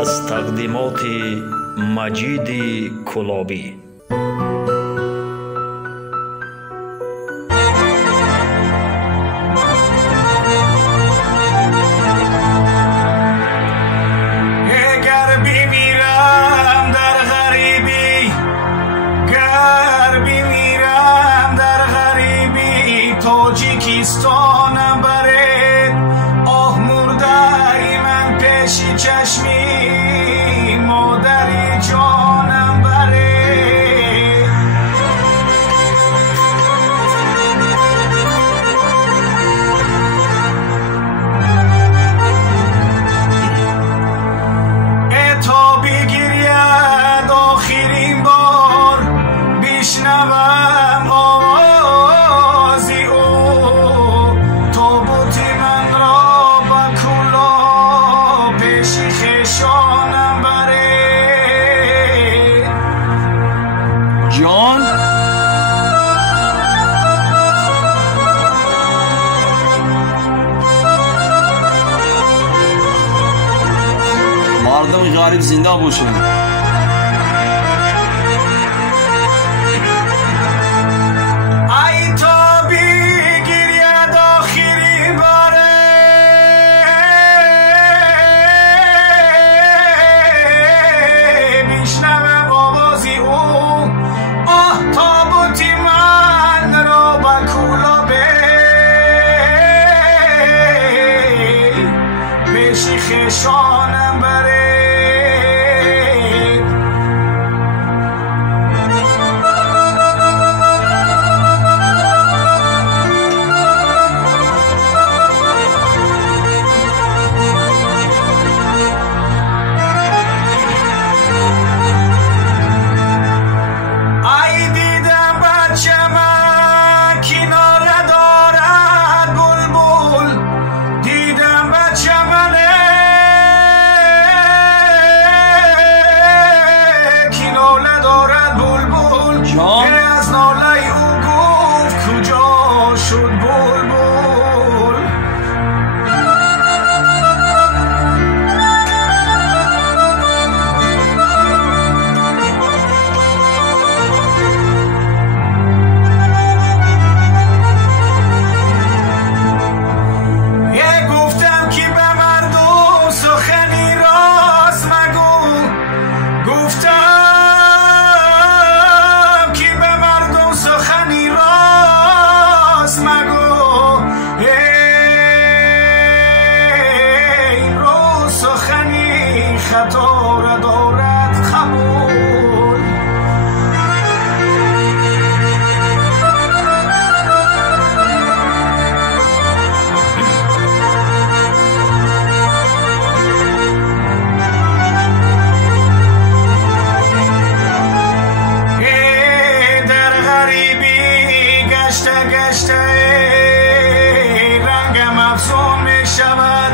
از تقدیمات مجید کلابی. تاجیکستانم برد آه مرده‌ای من پیشی چشمی مادری جانم برد تا بگیرید آخرین بار بشنوم آوازی او تابوت من را با کلا پیشی خیشانم بره جان مردم غریب زنده باشه. خیشانم برد ای دیدم بچه من کناره دارد بلبل دیدم بچه من از ناله او گفت کجا شد بلبل گفتم که به مردم سخنی راست مگو گفتم خطا را دارد قبول در غریبی گشته گشته رنگم افزون می شود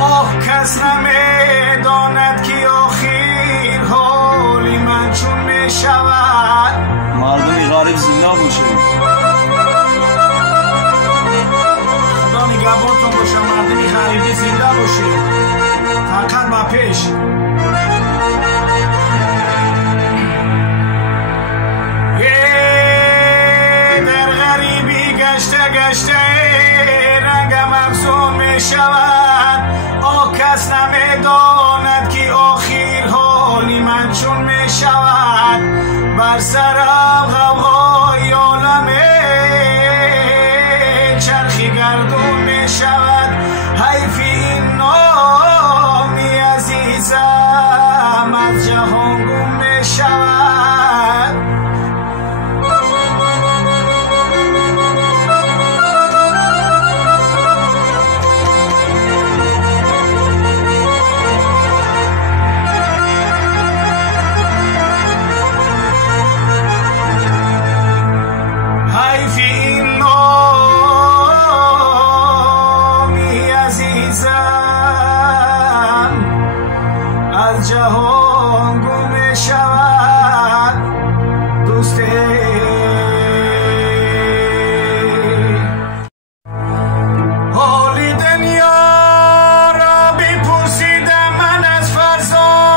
آه کس نمیداند که آخر حالی من چون می شود مردم غریب زنده باشه. خدا نگهبانتون باشه. مردم غریبی زنده باشه. فقط با پیش در غریبی گشته گشته رنگم افزون می شود آه کس نمیداند که آخر حالی من چون می شود بر سرم غوغای عالم چرخی گردون می شود حیف این نامی عزیزم از جهان گم می شود جهان گم شود دوست حال دنیا را بپرسیدم من از فرزان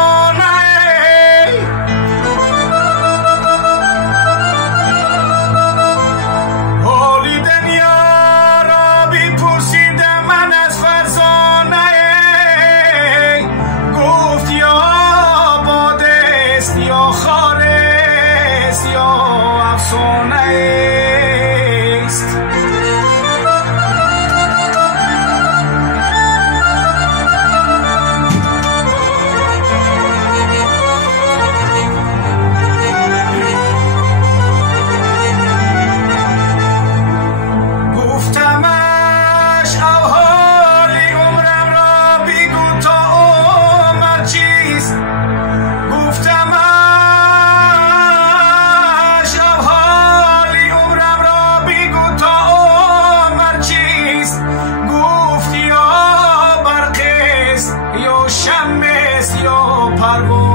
پروانه